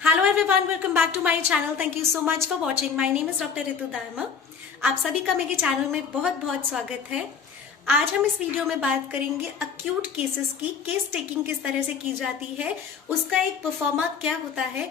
Hello everyone, welcome back to my channel. Thank you so much for watching. My name is Dr. Ritu Dayma. आप सभी का मेरे channel में बहुत बहुत स्वागत है। आज हम इस वीडियो में बात करेंगे अक्यूट केसेस की। केस टेकिंग किस तरह से की जाती है, उसका एक परफॉर्मा क्या होता है।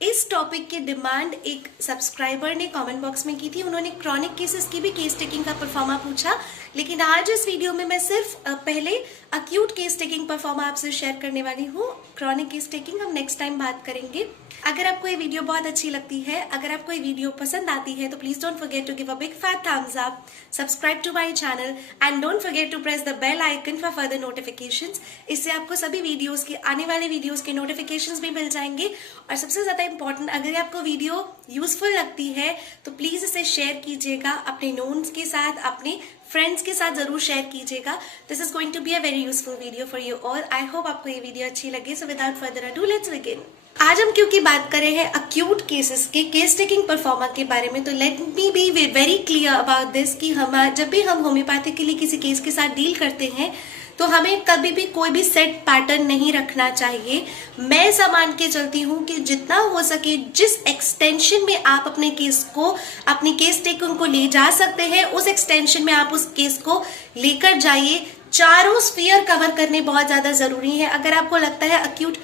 इस टॉपिक की डिमांड एक सब्सक्राइबर ने कमेंट बॉक्स में की थी। उन्होंने क्रॉनिक केसेस की भी केस टेकिंग का परफॉर्मा पूछा, लेकिन आज इस वीडियो में मैं सिर्फ पहले अक्यूट केस टेकिंग परफॉर्मा आपसे शेयर करने वाली हूँ। क्रॉनिक केस टेकिंग हम नेक्स्ट टाइम बात करेंगे। अगर आपको ये वीडियो बहुत अच्छी लगती है, अगर आपको ये वीडियो पसंद आती है, तो please don't forget to give a big fat thumbs up, subscribe to my channel and don't forget to press the bell icon for further notifications. इससे आपको सभी वीडियोस के आने वाले वीडियोस के नोटिफिकेशंस भी मिल जाएंगे। और सबसे ज्यादा इंपॉर्टेंट, अगर आपको वीडियो यूजफुल लगती है तो प्लीज इसे शेयर कीजिएगा अपने नोन्स के साथ, अपने फ्रेंड्स के साथ जरूर शेयर कीजिएगा। This is going to be a very useful video for you all. I hope आपको ये वीडियो अच्छी लगे। So without further ado let's begin. आज हम क्योंकि बात कर रहे हैं अक्यूट केसेस के केस टेकिंग परफॉर्मा के बारे में, तो let me be very clear about this कि हम जब भी हम होम्योपैथी के लिए किसी केस के साथ डील करते हैं तो हमें कभी भी कोई भी सेट पैटर्न नहीं रखना चाहिए। मैं ऐसा मान के चलती हूँ कि जितना हो सके, जिस एक्सटेंशन में आप अपने केस को, अपनी केस टेकिंग को ले जा सकते हैं, उस एक्सटेंशन में आप उस केस को लेकर जाइए। चारों स्फीयर कवर करने बहुत ज्यादा जरूरी है। अगर आपको लगता है अक्यूट,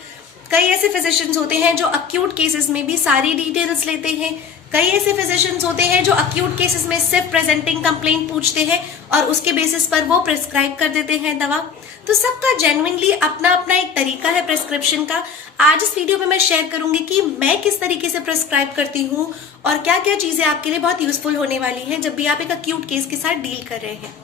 कई ऐसे फिजिशियंस होते हैं जो अक्यूट केसेस में भी सारी डिटेल्स लेते हैं। कई ऐसे फिजिशियंस होते हैं जो अक्यूट केसेस में सिर्फ प्रेजेंटिंग कंप्लेंट पूछते हैं और उसके बेसिस पर वो प्रिस्क्राइब कर देते हैं दवा। तो सबका जेन्युइनली अपना अपना एक तरीका है प्रिस्क्रिप्शन का। आज इस वीडियो में मैं शेयर करूंगी कि मैं किस तरीके से प्रिस्क्राइब करती हूँ और क्या क्या चीजें आपके लिए बहुत यूजफुल होने वाली हैं जब भी आप एक अक्यूट केस के साथ डील कर रहे हैं।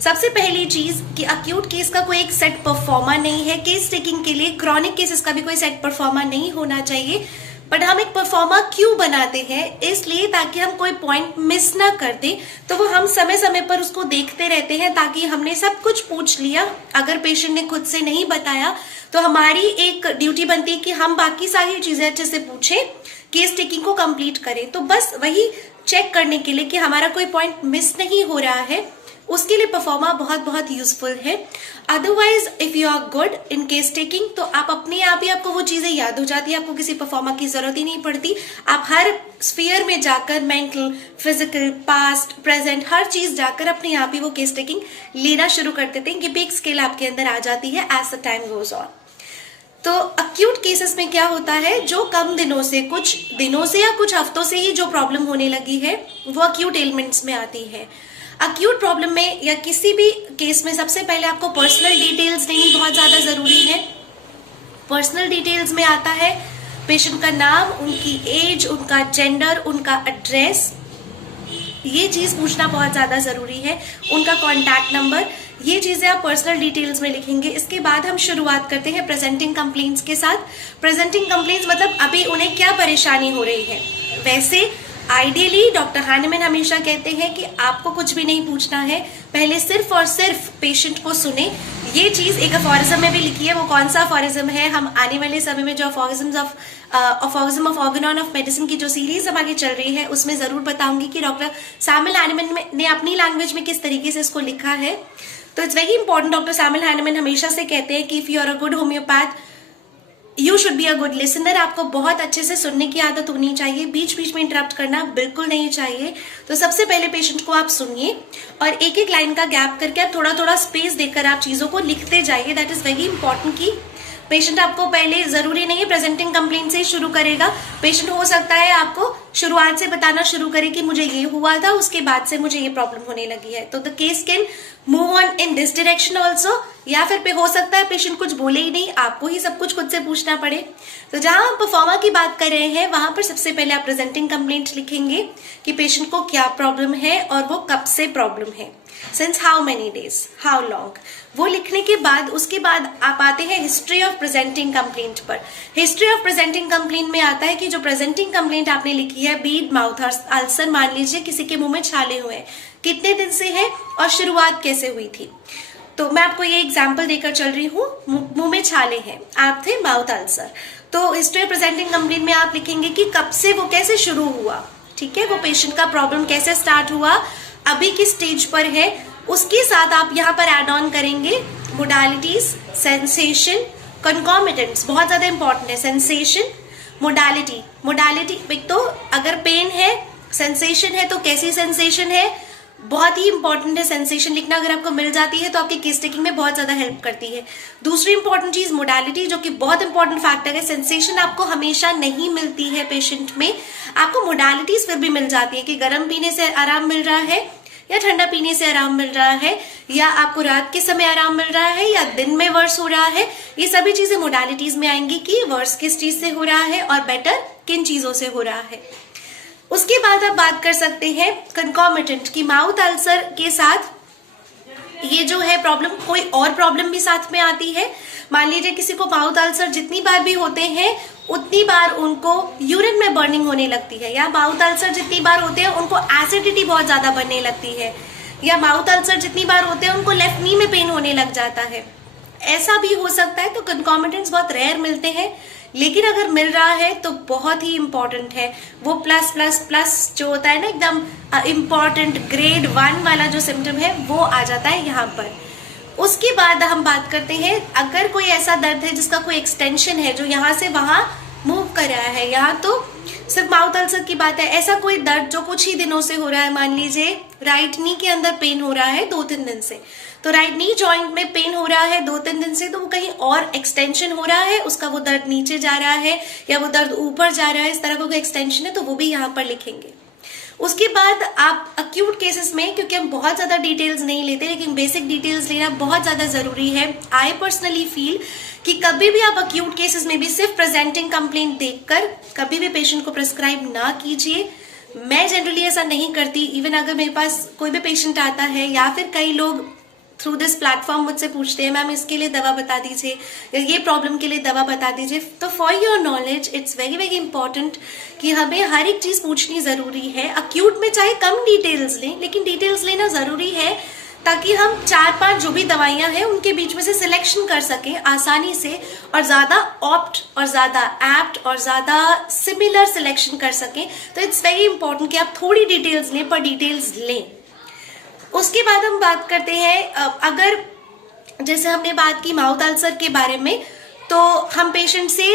सबसे पहली चीज कि अक्यूट केस का कोई एक सेट परफॉर्मा नहीं है। केस टेकिंग के लिए क्रॉनिक केसेस का भी कोई सेट परफॉर्मा नहीं होना चाहिए। बट हम एक परफॉर्मा क्यों बनाते हैं? इसलिए ताकि हम कोई पॉइंट मिस ना कर दे, तो वो हम समय समय पर उसको देखते रहते हैं, ताकि हमने सब कुछ पूछ लिया, अगर पेशेंट ने खुद से नहीं बताया तो हमारी एक ड्यूटी बनती है कि हम बाकी सारी चीजें अच्छे से पूछें, केस टेकिंग को कंप्लीट करें। तो बस वही चेक करने के लिए कि हमारा कोई पॉइंट मिस नहीं हो रहा है, उसके लिए परफॉर्मा बहुत बहुत यूजफुल है। Otherwise if you are good in case taking, तो आप अपने आप ही, आपको वो चीजें याद हो जाती है, आपको किसी परफॉर्मा की जरूरत ही नहीं पड़ती। आप हर स्फीयर में जाकर, मेंटल, फिजिकल, पास्ट, प्रेजेंट, हर चीज जाकर अपने आप ही वो केस टेकिंग लेना शुरू कर देते हैं। ये भी एक स्किल आपके अंदर आ जाती है as the time goes on. तो अक्यूट केसेस में क्या होता है, जो कम दिनों से, कुछ दिनों से या कुछ हफ्तों से ही जो प्रॉब्लम होने लगी है, वो अक्यूट एलिमेंट्स में आती है। अक्यूट प्रॉब्लम में या किसी भी केस में सबसे पहले आपको पर्सनल डिटेल्स देनी बहुत ज्यादा जरूरी है। पर्सनल डिटेल्स में आता है पेशेंट का नाम, उनकी एज, उनका जेंडर, उनका एड्रेस, ये चीज पूछना बहुत ज्यादा जरूरी है। उनका कॉन्टैक्ट नंबर, ये चीजें आप पर्सनल डिटेल्स में लिखेंगे। इसके बाद हम शुरुआत करते हैं प्रेजेंटिंग कंप्लेंट्स के साथ। प्रेजेंटिंग कंप्लेंट्स मतलब अभी उन्हें क्या परेशानी हो रही है। वैसे आइडियली डॉक्टर हानेमैन हमेशा कहते हैं कि आपको कुछ भी नहीं पूछना है, पहले सिर्फ और सिर्फ पेशेंट को सुने। ये चीज एक अफोरिज्म में भी लिखी है। वो कौन सा अफोरिज्म है, हम आने वाले समय में जो aphorism of organ of medicine की जो सीरीज हम आगे चल रही है उसमें जरूर बताऊंगी कि डॉक्टर सैमुअल हानेमैन ने अपनी लैंग्वेज में किस तरीके से इसको लिखा है। तो it's very important. Doctor Samuel Hahnemann हमेशा से कहते हैं कि if you are a good homeopath you should be a good listener. आपको बहुत अच्छे से सुनने की आदत होनी चाहिए, बीच बीच में इंटरप्ट करना बिल्कुल नहीं चाहिए। तो सबसे पहले पेशेंट को आप सुनिए और एक एक लाइन का गैप करके आप थोड़ा थोड़ा स्पेस देकर आप चीजों को लिखते जाइए। दैट इज वेरी इंपॉर्टेंट कि पेशेंट आपको पहले, जरूरी नहीं है प्रेजेंटिंग कंप्लेंट से ही शुरू करेगा। पेशेंट हो सकता है आपको शुरुआत से बताना शुरू करे कि मुझे ये हुआ था, उसके बाद से मुझे ये प्रॉब्लम होने लगी है। तो the case can move on in this direction also. या फिर हो सकता है पेशेंट कुछ बोले ही नहीं, आपको ही सब कुछ खुद से पूछना पड़े। तो जहां हम परफॉर्मा की बात कर रहे हैं, वहां पर सबसे पहले आप प्रेजेंटिंग कंप्लेंट लिखेंगे कि पेशेंट को क्या प्रॉब्लम है और वो कब से प्रॉब्लम है, since how many days, how long. वो लिखने के बाद, उसके बाद आप आते हैं हिस्ट्री ऑफ प्रेजेंटिंग कंप्लेंट पर। हिस्ट्री ऑफ प्रेजेंटिंग कंप्लेंट में आता है कि जो प्रेजेंटिंग कंप्लेंट आपने लिखी है, बीड माउथ अल्सर, मान लीजिए किसी के मुंह में छाले हुए हैं, कितने दिन से है और शुरुआत कैसे हुई थी। तो मैं आपको ये एग्जांपल देकर चल रही हूँ। मुंह में छाले हैं, आप थे माउथ अल्सर, तो हिस्ट्री ऑफ प्रेजेंटिंग कंप्लेंट में आप लिखेंगे कि कब से वो कैसे शुरू हुआ, ठीक है, वो पेशेंट का प्रॉब्लम कैसे स्टार्ट हुआ, अभी किस स्टेज पर है। उसके साथ आप यहाँ पर एड ऑन करेंगे मोडालिटीज, सेंसेशन, कंकॉमिटेंट्स बहुत ज्यादा इंपॉर्टेंट है। सेंसेशन, मोडालिटी एक तो अगर पेन है, सेंसेशन है तो कैसी सेंसेशन है, बहुत ही इंपॉर्टेंट है सेंसेशन लिखना। अगर आपको मिल जाती है तो आपकी केस टेकिंग में बहुत ज्यादा हेल्प करती है। दूसरी इंपॉर्टेंट चीज मोडालिटी, जो कि बहुत इंपॉर्टेंट फैक्टर है। सेंसेशन आपको हमेशा नहीं मिलती है पेशेंट में, आपको मोडालिटीज फिर भी मिल जाती है कि गर्म पीने से आराम मिल रहा है या ठंडा पीने से आराम मिल रहा है, या आपको रात के समय आराम मिल रहा है या दिन में वर्स हो रहा है। ये सभी चीजें मोडालिटीज में आएंगी कि वर्स किस चीज से हो रहा है और बेटर किन चीजों से हो रहा है। उसके बाद आप बात कर सकते हैं कंकॉमिटेंट की माउथ अल्सर के साथ ये जो है प्रॉब्लम, कोई और प्रॉब्लम भी साथ में आती है। मान लीजिए किसी को माउथ अल्सर जितनी बार भी होते हैं उतनी बार उनको यूरिन में बर्निंग होने लगती है, या माउथ अल्सर जितनी बार होते हैं उनको एसिडिटी बहुत ज्यादा बनने लगती है, या माउथ अल्सर जितनी बार होते हैं उनको लेफ्ट नी में पेन होने लग जाता है। ऐसा भी हो सकता है। तो कंकॉमिटेंट्स बहुत रेयर मिलते हैं, लेकिन अगर मिल रहा है तो बहुत ही इंपॉर्टेंट है। वो प्लस प्लस प्लस जो होता है ना, एकदम इंपॉर्टेंट ग्रेड 1 वाला जो सिम्टम है वो आ जाता है यहाँ पर। उसके बाद हम बात करते हैं अगर कोई ऐसा दर्द है जिसका कोई एक्सटेंशन है जो यहाँ से वहां मूव कर रहा है। यहाँ तो सिर्फ माउथ अल्सर की बात है, ऐसा कोई दर्द जो कुछ ही दिनों से हो रहा है, मान लीजिए राइट नी के अंदर पेन हो रहा है 2-3 दिन से, तो राइट नी जॉइंट में पेन हो रहा है 2-3 दिन से, तो वो कहीं और एक्सटेंशन हो रहा है, उसका वो दर्द नीचे जा रहा है या वो दर्द ऊपर जा रहा है, इस तरह का कोई एक्सटेंशन है तो वो भी यहाँ पर लिखेंगे। उसके बाद आप अक्यूट केसेस में, क्योंकि हम बहुत ज्यादा डिटेल्स नहीं लेते लेकिन बेसिक डिटेल्स लेना बहुत ज्यादा जरूरी है। आई पर्सनली फील कि कभी भी आप अक्यूट केसेस में भी सिर्फ प्रेजेंटिंग कंप्लेंट देखकर कभी भी पेशेंट को प्रिस्क्राइब ना कीजिए। मैं जनरली ऐसा नहीं करती। इवन अगर मेरे पास कोई भी पेशेंट आता है या फिर कई लोग थ्रू दिस प्लेटफॉर्म मुझसे पूछते हैं मैम इसके लिए दवा बता दीजिए या ये प्रॉब्लम के लिए दवा बता दीजिए, तो for your knowledge it's very very important कि हमें हर एक चीज पूछनी जरूरी है। अक्यूट में चाहे कम डिटेल्स लें, लेकिन डिटेल्स लेना जरूरी है ताकि हम 4-5 जो भी दवाइयां हैं उनके बीच में से सिलेक्शन कर सकें आसानी से, और ज्यादा ऑप्ट और ज्यादा एप्ट और ज्यादा सिमिलर सिलेक्शन कर सकें। तो इट्स वेरी इंपॉर्टेंट कि आप थोड़ी डिटेल्स लें पर डिटेल्स लें। उसके बाद हम बात करते हैं, अगर जैसे हमने बात की माउथ अल्सर के बारे में, तो हम पेशेंट से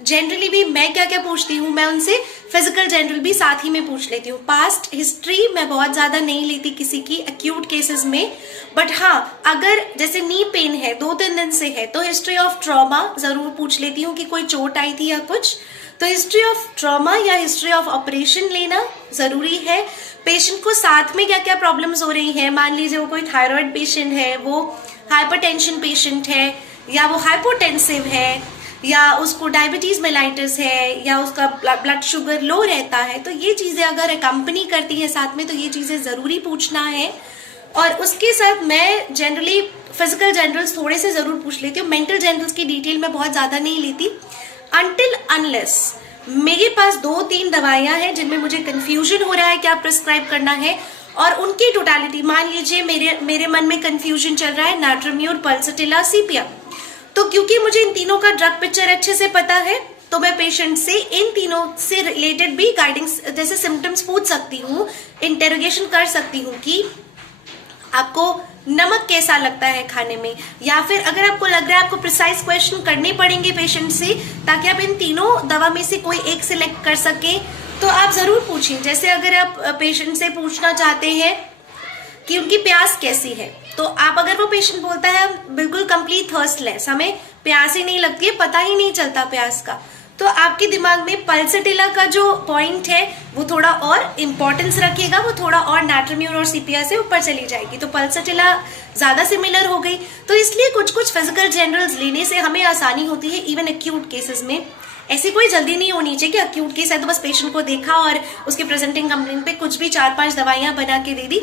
जनरली भी मैं क्या क्या पूछती हूँ, मैं उनसे फिजिकल जनरल भी साथ ही में पूछ लेती हूँ। पास्ट हिस्ट्री मैं बहुत ज्यादा नहीं लेती किसी की एक्यूट केसेस में, बट हाँ अगर जैसे नी पेन है 2-3 दिन से है तो हिस्ट्री ऑफ ट्रॉमा जरूर पूछ लेती हूँ कि कोई चोट आई थी या कुछ, तो हिस्ट्री ऑफ ट्रॉमा या हिस्ट्री ऑफ ऑपरेशन लेना जरूरी है। पेशेंट को साथ में क्या क्या प्रॉब्लम्स हो रही हैं, मान लीजिए वो कोई थायराइड पेशेंट है, वो हाइपरटेंशन पेशेंट है, या वो हाइपोटेंसिव है, या उसको डायबिटीज मेलाइटिस है, या उसका ब्लड शुगर लो रहता है, तो ये चीजें अगर कंपनी करती है साथ में तो ये चीजें जरूरी पूछना है। और उसके साथ मैं जनरली फिजिकल जनरल्स थोड़े से जरूर पूछ लेती हूँ। मेंटल जनरल्स की डिटेल में बहुत ज्यादा नहीं लेती अनटिल अनलेस मेरे पास 2-3 दवाइयां हैं जिनमें मुझे कंफ्यूजन हो रहा है क्या प्रिस्क्राइब करना है, और उनकी टोटालिटी, मान लीजिए मेरे मन में कंफ्यूजन चल रहा है नाट्रोम्यूर, पल्सटिला, सीपिया, तो क्योंकि मुझे इन तीनों का ड्रग पिक्चर अच्छे से पता है तो मैं पेशेंट से इन तीनों से रिलेटेड भी गाइडिंग्स जैसे सिम्टम्स पूछ सकती हूँ, इंटेरोगेशन कर सकती हूँ कि आपको नमक कैसा लगता है खाने में, या फिर अगर आपको लग रहा है आपको प्रिसाइज क्वेश्चन करने पड़ेंगे पेशेंट से ताकि आप इन तीनों दवा में से कोई एक सिलेक्ट कर सके, तो आप जरूर पूछिए। जैसे अगर आप पेशेंट से पूछना चाहते हैं कि उनकी प्यास कैसी है, तो आप अगर वो पेशेंट बोलता है बिल्कुल कंप्लीट थर्स्टलेस, हमें प्यास ही नहीं लगती है, पता ही नहीं चलता प्यास का, तो आपके दिमाग में पल्सटिला का जो पॉइंट है वो थोड़ा और इम्पोर्टेंस रखेगा, वो थोड़ा और नाट्रोम्यूर और सीपिया से ऊपर चली जाएगी, तो पल्सटिला ज्यादा सिमिलर हो गई। तो इसलिए कुछ कुछ फिजिकल जनरल्स लेने से हमें आसानी होती है इवन एक्यूट केसेस में। ऐसी कोई जल्दी नहीं होनी चाहिए कि अक्यूट केस है तो बस पेशेंट को देखा और उसके प्रेजेंटिंग कंप्लेंट पे कुछ भी 4-5 दवाइयां बना के दे दी।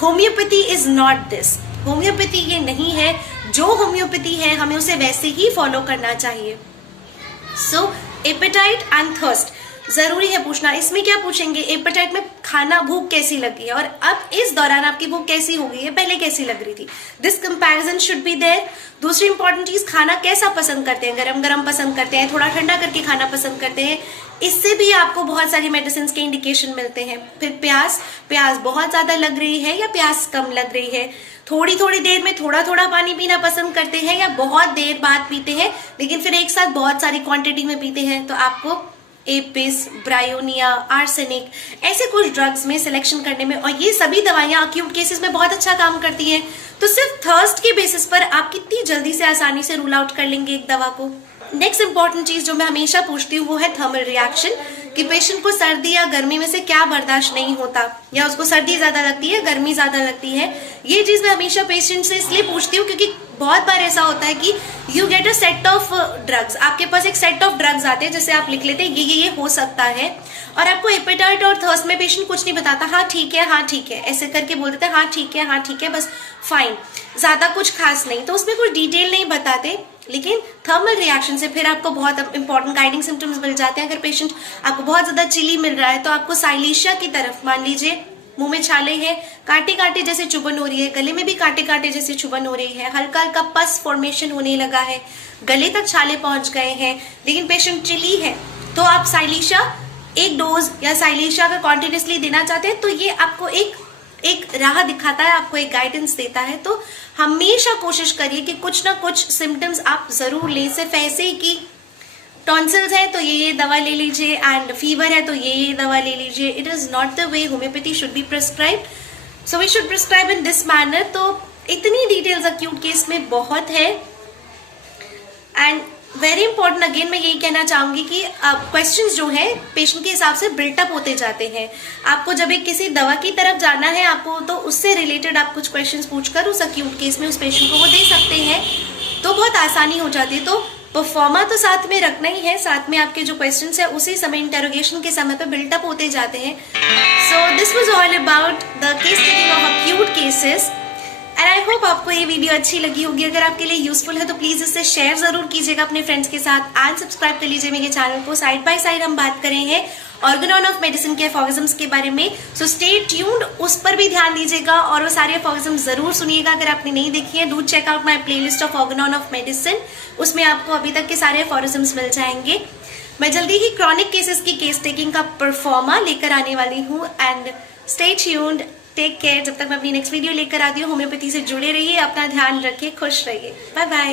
Homeopathy is not this, homeopathy ये नहीं है। जो होम्योपैथी है हमें उसे वैसे ही फॉलो करना चाहिए। सो एपेटाइट एंड थर्स्ट, जरूरी है पूछना। इसमें क्या पूछेंगे, एपेटाइट में खाना, भूख कैसी लगी है और अब इस दौरान आपकी भूख कैसी हो गई है, पहले कैसी लग रही थी। This comparison should be there. दूसरी इंपॉर्टेंट चीज, खाना कैसा पसंद करते हैं, गरम गरम पसंद करते हैं, थोड़ा ठंडा करके खाना पसंद करते हैं। इससे भी आपको बहुत सारी मेडिसिन के इंडिकेशन मिलते हैं। फिर प्यास, प्यास बहुत ज्यादा लग रही है या प्यास कम लग रही है। थोड़ी थोड़ी देर में थोड़ा थोड़ा पानी पीना पसंद करते हैं या बहुत देर बाद पीते हैं, लेकिन फिर एक साथ बहुत सारी क्वांटिटी में पीते हैं। तो आपको एपिस, ब्रायोनिया, आर्सेनिक, ऐसे कुछ ड्रग्स में सिलेक्शन करने में, और ये सभी दवाइयां अक्यूट केसेस में बहुत अच्छा काम करती हैं। तो सिर्फ थर्स्ट के बेसिस पर आप कितनी जल्दी से आसानी से रूल आउट कर लेंगे एक दवा को। नेक्स्ट इंपॉर्टेंट चीज जो मैं हमेशा पूछती हूँ वो है थर्मल रिएक्शन, कि पेशेंट को सर्दी या गर्मी में से क्या बर्दाश्त नहीं होता, या उसको सर्दी ज्यादा लगती है, गर्मी ज्यादा लगती है। ये चीज मैं हमेशा पेशेंट से इसलिए पूछती हूँ क्योंकि बहुत बार ऐसा होता है कि you get a set of drugs, आपके पास एक सेट ऑफ ड्रग्स आते हैं जैसे आप लिख लेते हैं ये हो सकता है, और आपको एपेटाइट और थर्स्ट में पेशेंट कुछ नहीं बताता, हाँ ठीक है, हाँ ठीक है, ऐसे करके बोल देते हैं हाँ ठीक है, हाँ ठीक है, बस फाइन, ज्यादा कुछ खास नहीं। तो उसमें कुछ डिटेल नहीं बताते, लेकिन थर्मल रिएक्शन से फिर आपको बहुत इंपॉर्टेंट गाइडिंग सिम्टम्स मिल जाते हैं। अगर पेशेंट आपको बहुत ज्यादा चिली मिल रहा है तो आपको साइलेशिया की तरफ, मान लीजिए मुंह में छाले हैं, कांटे कांटे जैसे चुभन हो रही है, गले में भी कांटे कांटे जैसे चुभन हो रही है, हल्का हल्का पस फॉर्मेशन होने लगा है, गले तक छाले पहुंच गए हैं, लेकिन पेशेंट चिली है, तो आप साइलेशिया एक डोज या साइलेशिया अगर कॉन्टिन्यूसली देना चाहते हैं तो ये आपको एक राह दिखाता है, आपको एक गाइडेंस देता है। तो हमेशा कोशिश करिए कि कुछ ना कुछ सिम्टम्स आप जरूर लें। सिर्फ ऐसे ही कि टॉन्सिल्स है तो ये दवा ले लीजिए, एंड फीवर है तो ये दवा ले लीजिए, it is not the way homeopathy should be prescribe. So we should prescribe in this manner. तो इतनी डिटेल्स अक्यूट केस में बहुत है, एंड वेरी इंपॉर्टेंट अगेन मैं यही कहना चाहूंगी कि क्वेश्चंस जो है पेशेंट के हिसाब से बिल्टअप होते जाते हैं। आपको जब एक किसी दवा की तरफ जाना है आपको, तो उससे रिलेटेड आप कुछ क्वेश्चंस पूछकर उस अक्यूट केस में उस पेशेंट को वो दे सकते हैं, तो बहुत आसानी हो जाती है। तो परफॉर्मा तो साथ में रखना ही है, साथ में आपके जो क्वेश्चंस है उसी समय इंटेरोगेशन के समय पे बिल्टअप होते जाते हैं। So this was all about the case taking of acute cases, and I hope आपको ये वीडियो अच्छी लगी होगी। अगर आपके लिए यूजफुल है तो प्लीज इसे शेयर जरूर कीजिएगा अपने फ्रेंड्स के साथ, एंड सब्सक्राइब कर लीजिए मेरे चैनल को। साइड बाय साइड हम बात कर रहे हैं ऑर्गेनॉन ऑफ मेडिसिन के एफॉर्गिज्म्स के बारे में, सो स्टे ट्यून्ड, उस पर भी ध्यान दीजिएगा और वो सारे एफॉर्गिज्म्स जरूर सुनिएगा। अगर आपने नहीं देखी है, do check out my playlist of Organon of medicine, उसमें आपको अभी तक के सारे एफॉर्गिज्म्स मिल जाएंगे। मैं जल्दी ही क्रॉनिक केसेस की केस टेकिंग का परफॉर्मा लेकर आने वाली हूँ, and stay tuned, take care. जब तक मैं अपनी नेक्स्ट वीडियो लेकर आती हूँ, होम्योपैथी से जुड़े रहिए, अपना ध्यान रखिए, खुश रहिए, बाय बाय।